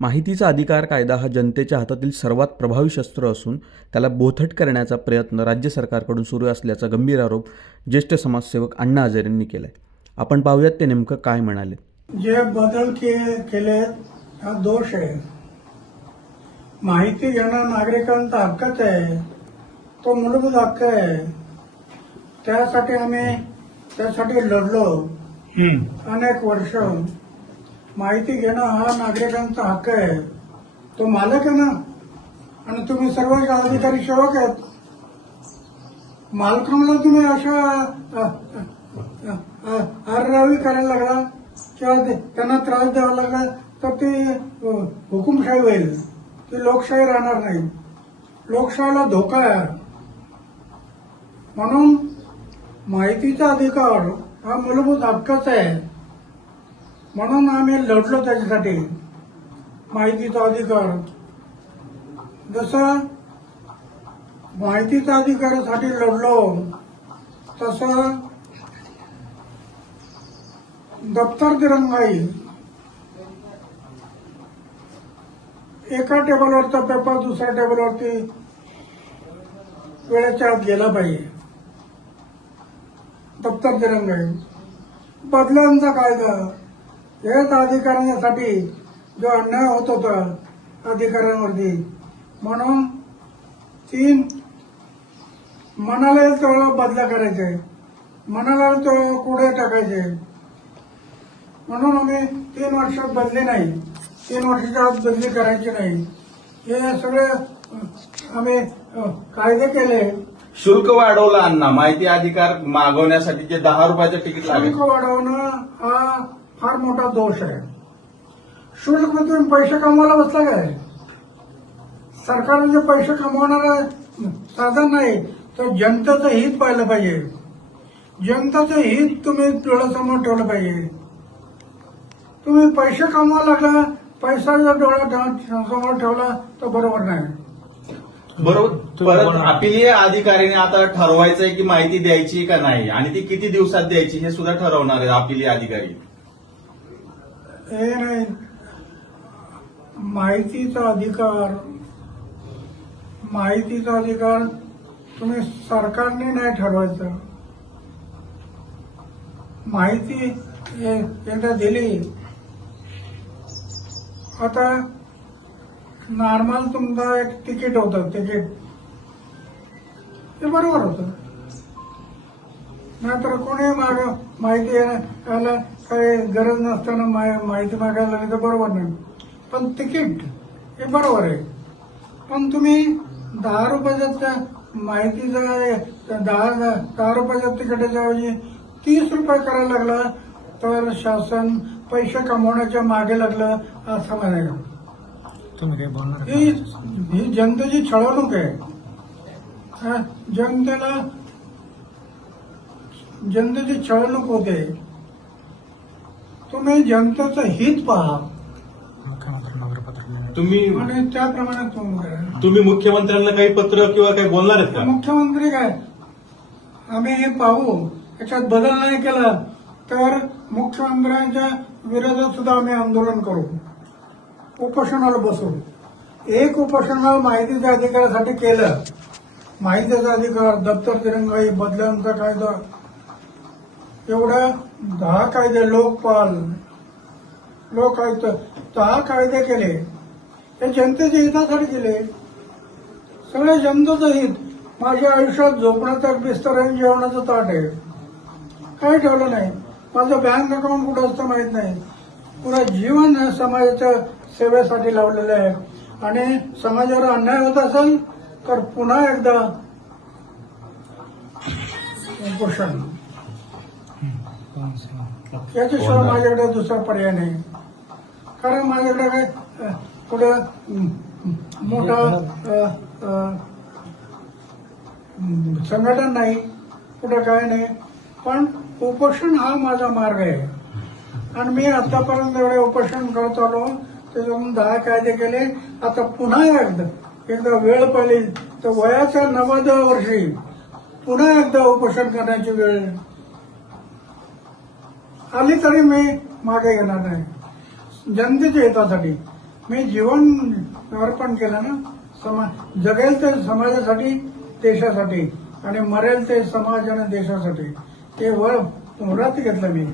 माहितीचा अधिकार कायदा हा जनतेच्या हातातील सर्वात प्रभावी शस्त्र असून त्याला बोथट करण्याचा प्रयत्न राज्य सरकारकडून सुरू असल्याचा गंभीर आरोप ज्येष्ठ समाजसेवक अण्णा हजारे यांनी केलाय. आपण पाहूयात ते नेमकं काय म्हणाले. जे बदल केले हा दोष आहे. माहिती घेणं नागरिकांचा हक्कच आहे, तो मूलभूत हक्क आहे. त्यासाठी आम्ही लढलो अनेक वर्ष. माहिती घेणं हा नागरिकांचा हक्क आहे, तो मालक आहे ना. आणि तुम्ही सर्व अधिकारी सेवक आहेत. मालकांना तुम्ही अशा आररावी करायला लागला किंवा त्यांना त्रास द्यावा लागला तर ती हुकुमशाही होईल, ती लोकशाही राहणार नाही. लोकशाहीला धोका आहे. म्हणून माहितीचा अधिकार हा मूलभूत हक्कच आहे. म्हणून आम्ही लढलो त्याच्यासाठी. माहितीचा अधिकार, जसं माहितीच्या अधिकारासाठी लढलो तसं दप्तर दिरंगाई, एका टेबलवरचा पेपर दुसऱ्या टेबलवरती वेळेच्या आत गेला पाहिजे. दप्तर दिरंगाई, बदलांचा कायदा, हेच अधिकाऱ्यांसाठी जो अन्याय होत होता अधिकाऱ्यांवरती, म्हणून मनाला येईल तेवढा बदला करायचे, मनाला येईल तेवढा कुठे टाकायचे. म्हणून आम्ही 3 वर्षात बदली नाही, 3 वर्षाच्या आत बदली करायची नाही, हे सगळे आम्ही कायदे केले. शुल्क वाढवलं अण्णा, माहिती अधिकार मागवण्यासाठी जे 10 रुपयाचं तिकीट लागेल. शुल्क वाढवणं हा फार मोठा दोष आहे. शुल्क म्हणजे तुम्ही पैसे कमवायला बसला काय? सरकार म्हणजे पैसे कमवणारं साधन नाही, तर जनतेचं हित पाहिलं पाहिजे. जनतेचं हित तुम्ही डोळ्यासमोर ठेवलं पाहिजे. तुम्ही पैसे कमवा लागला, पैसा जर डोळ्यासमोर ठेवला तर बरोबर नाही. बरोबर. परत अपिलीय अधिकाऱ्याने आता ठरवायचंय की माहिती द्यायची का नाही, आणि ती किती दिवसात द्यायची हे सुद्धा ठरवणार आहे अपिलीय अधिकारी. हे नाही, माहितीचा अधिकार तुम्ही सरकारने नाही ठरवायचं. माहिती एकदा दिली, आता नॉर्मल तुमचं एक तिकीट होतं, तिकीट ते बरोबर होतं. नाहीतर कोणी माहिती यायला काही गरज नसताना माहिती मागायला लागली तर बरोबर नाही. पण तिकीट हे बरोबर आहे. पण तुम्ही 10 रुपयाच्या माहितीचं 10 रुपयाच्या तिकिटाच्या ऐवजी 30 रुपये करायला लागला तर शासन पैसे कमवण्याच्या मागे लागलं असं म्हणायला. तुम्ही काय बोलणार? ही जनतेची छळवणूक आहे. जनतेची छळवणूक होते. तुम्ही जनतेचं हित पहा तुम्ही आणि त्याप्रमाणे तुम्ही मुख्यमंत्र्यांना काही पत्र किंवा काही बोलणार आहेत का? मुख्यमंत्री काय, आम्ही हे पाहू, याच्यात बदल नाही केला तर मुख्यमंत्र्यांच्या विरोधात सुद्धा आम्ही आंदोलन करू, उपोषणाला बसू. एक उपोषणाला माहितीच्या अधिकारासाठी केलं. माहितीचा अधिकार, दप्तर दिरंगाई, बदल्यांचा कायदा, एवढ्या 10 कायदे, लोकपाल, लोकायुक्त, 10 कायदे केले. हे जनतेच्या हितासाठी केले. सगळे जनतेचं हित. माझ्या आयुष्यात झोपण्याचा बिस्तर आणि जेवणाचं ताट आहे, काही ठेवलं नाही. माझं बँक अकाउंट कुठं असतं माहित नाही. पुरा जीवन समाजाच्या सेवेसाठी लावलेलं आहे. आणि समाजावर अन्याय होत असेल तर पुन्हा एकदा उपोषण. याच्याशिवाय माझ्याकडे दुसरा पर्याय नाही. कारण माझ्याकडे काय कुठं मोठा संघटन नाही, कुठं काय नाही. पण उपोषण हा माझा मार्ग आहे. आणि मी आतापर्यंत एवढे उपोषण करत आलो, त्याच्यातून 10 कायदे केले. आता पुन्हा एकदा वेळ पडली तर वयाच्या 90व्या वर्षी पुन्हा एकदा उपोषण करण्याची वेळ आली तरी मी मागे घेणार नाही. जनतेच्या हितासाठी मी जीवन अर्पण केलं ना. जगेल ते समाजासाठी, देशासाठी, आणि मरेल ते समाज आणि देशासाठी. ते व्रत घेतलं मी.